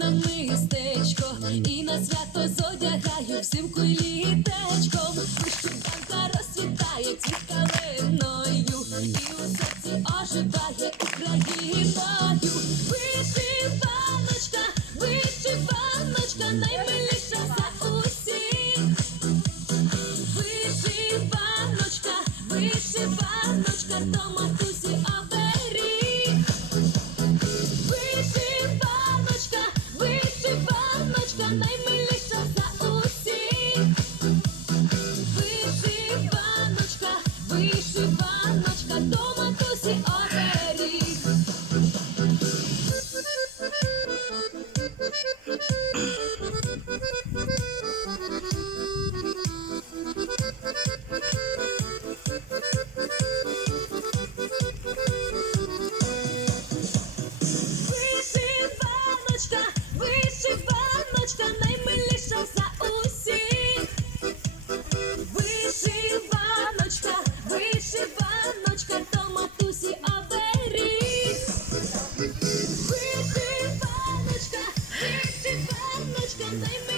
На мистечко, і на свято зодягаю взимку й літечком. Вишиванка розцвітає цвіт калиною, і у серці оживає Україною. Вишиваночка, вишиваночка, наймиліша за усіх. Вишиваночка, вишиваночка, до матусі вишиваночка, до вишиваночка,